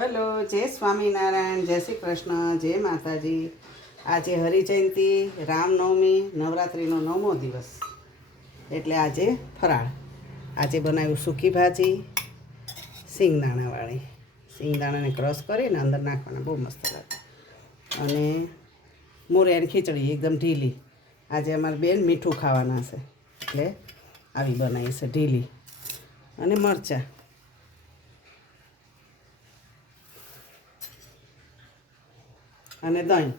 Hello, જય સ્વામિનારાયણ, જય શ્રી કૃષ્ણ, જય માતાજી. આજે હરિજયંતી, રામનવમી, નવરાત્રિનો 9મો દિવસ, એટલે આજે ફરાળ. આજે બનાવ્યું સૂકી ભાજી, સિંગદાણાવાળી. સિંગદાણાને ક્રશ કરીને અંદર નાખવાના, બહુ મસ્ત લાગે. અને મોરિયાની ખીચડી એકદમ ઢીલી. આજે અમારી બેન મીઠું ખાવાના છે, એટલે આવી બનાવી છે ઢીલી. અને મરચાં અને દહીં.